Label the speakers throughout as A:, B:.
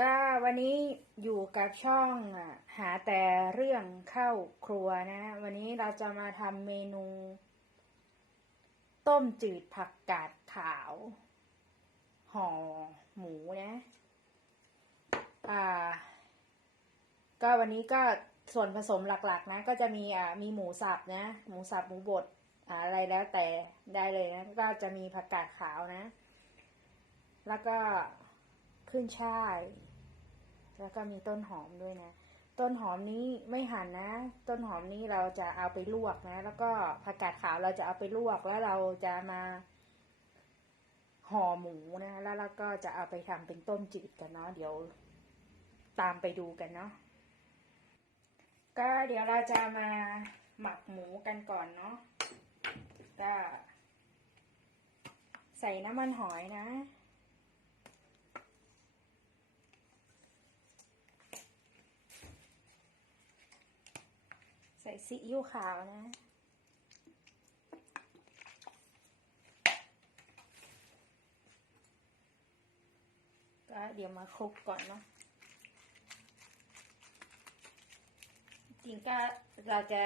A: ก็วันนี้อยู่กับช่องอะหาแต่เรื่องเข้าครัวนะ วันนี้เราจะมาทำเมนู ต้มจืดผักกาดขาว ห่อหมูนะอ่า ก็วันนี้ก็ส่วนผสมหลักๆ นะ ก็จะมีอ่ามีหมูสับนะ หมูสับหมูบดอ่าอะไรแล้วแต่ได้เลยนะ ก็จะมีผักกาดขาวนะ แล้วก็ ขึ้นช่าย แล้วก็มีต้นหอมด้วยนะ ต้นหอมนี้ไม่หั่นนะ ต้นหอมนี้เราจะเอาไปลวกนะ แล้วก็ผักกาดขาวเราจะเอาไปลวกแล้วเราจะมาห่อหมูนะแล้วเราก็จะเอาไปทำเป็นต้มจืดกันเนาะเดี๋ยวตามไปดูกันเนาะก็เดี๋ยวเราจะมาหมักหมูกันก่อนเนาะก็ใส่น้ำมันหอยนะ ซีอิ๊วขาวนะ ก็เดี๋ยวมาคลุกก่อนเนาะจริงก็เราจะ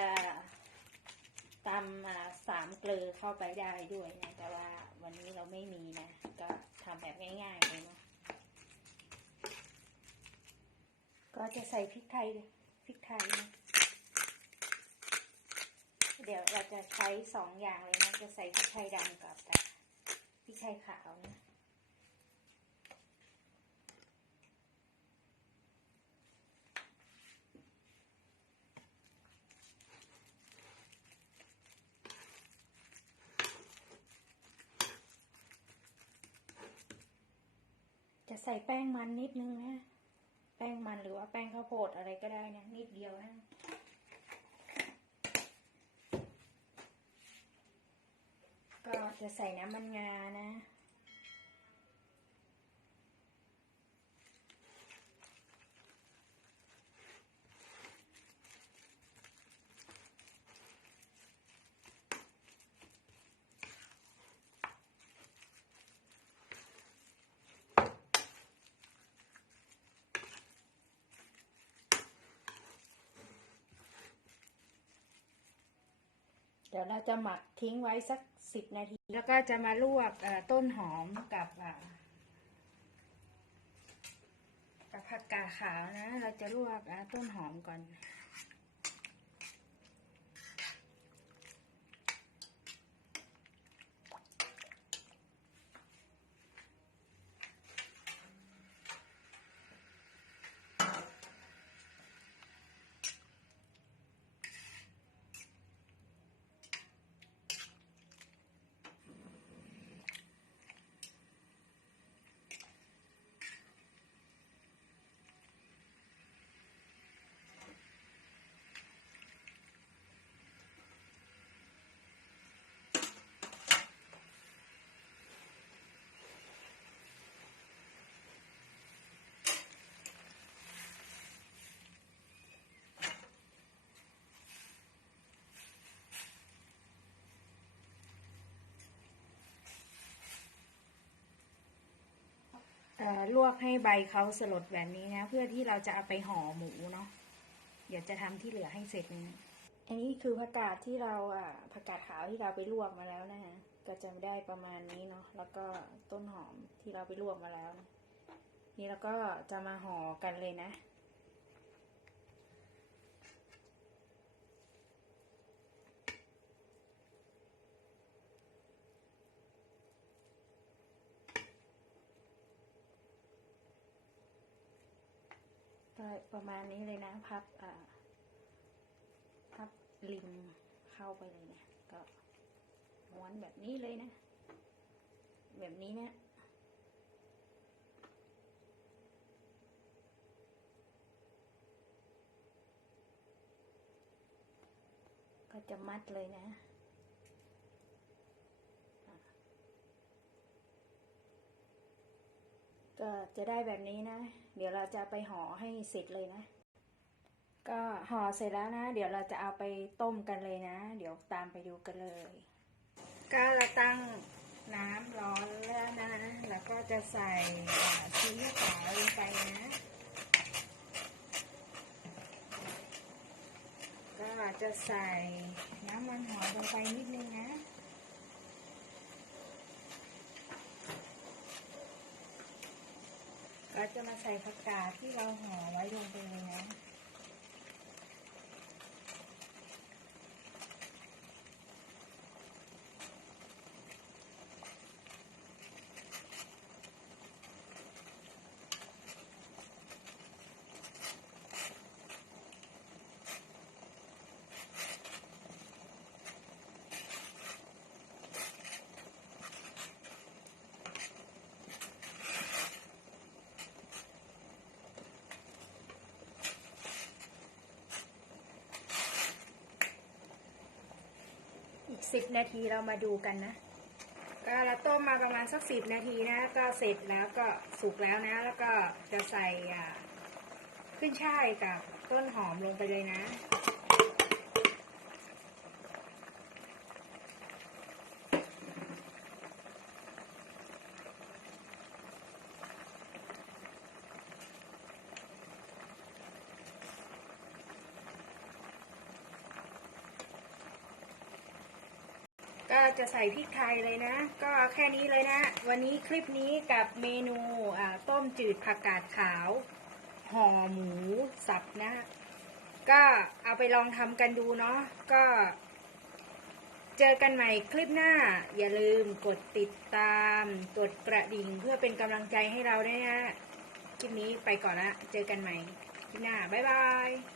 A: ตำสามเกลือเข้าไปได้ด้วยนะ แต่ว่าวันนี้เราไม่มีนะ ก็ทำแบบง่ายๆเลยเนาะก็จะใส่พริกไทยพริกไทยนะ เดี๋ยวเราจะใช้สองอย่างเลยนะ จะใส่พริกไทยดำกับพริกไทยขาวนะจะใส่แป้งมันนิดนึงนะ แป้งมันหรือว่าแป้งข้าวโพดอะไรก็ได้นะนิดเดียวนะ ก็จะใส่น้ำมันงานะ ดี๋ยวเราจะหมักทิ้งไว้สักสิบนาที แล้วก็จะมาลวกต้นหอมกับกับผักกาดขาวนะ เราจะลวกต้นหอมก่อน ลวกให้ใบเขาสลดแบบนี้นะ เพื่อที่เราจะเอาไปห่อหมูเนาะเดี๋ยวจะทำที่เหลือให้เสร็จนะอันนี้คือผักกาดที่เราอะผักกาดขาวที่เราไปลวกมาแล้วนะฮะก็จะได้ประมาณนี้เนาะแล้วก็ต้นหอมที่เราไปลวกมาแล้วนะนี่เราก็จะมาห่อกันเลยนะ ก็ประมาณนี้เลยนะ พับอ่าพับริมเข้าไปเลยเนะก็ม้วนแบบนี้เลยนะ แบบนี้เนะก็จะมัดเลยนะ ก็จะได้แบบนี้นะ เดี๋ยวเราจะไปห่อให้เสร็จเลยนะ ก็ห่อเสร็จแล้วนะ เดี๋ยวเราจะเอาไปต้มกันเลยนะ เดี๋ยวตามไปดูกันเลย ก็เราตั้งน้ำร้อนแล้วนะ แล้วก็จะใส่ซีอิ๊วขาวลงไปนะ ก็จะใส่น้ำมันหอมลงไปนิด จะมาใส่ผักกาดที่เราห่อไว้ลงไปเลย สิบนาทีเรามาดูกันนะ ก็เราต้มมาประมาณสักสิบนาทีนะ ก็เสร็จแล้วก็สุกแล้วนะ แล้วก็จะใส่อ่าขึ้นช่ายกับต้นหอมลงไปเลยนะ จะใส่พริกไทยเลยนะ ก็แค่นี้เลยนะ วันนี้คลิปนี้กับเมนูต้มจืดผักกาดขาว ห่อหมูสับนะ ก็เอาไปลองทำกันดูเนาะก็ เจอกันใหม่คลิปหน้า อย่าลืมกดติดตาม กดกระดิ่งเพื่อเป็นกำลังใจให้เราด้วยนะ คลิปนี้ไปก่อนละ เจอกันใหม่คลิปหน้า บ๊ายบาย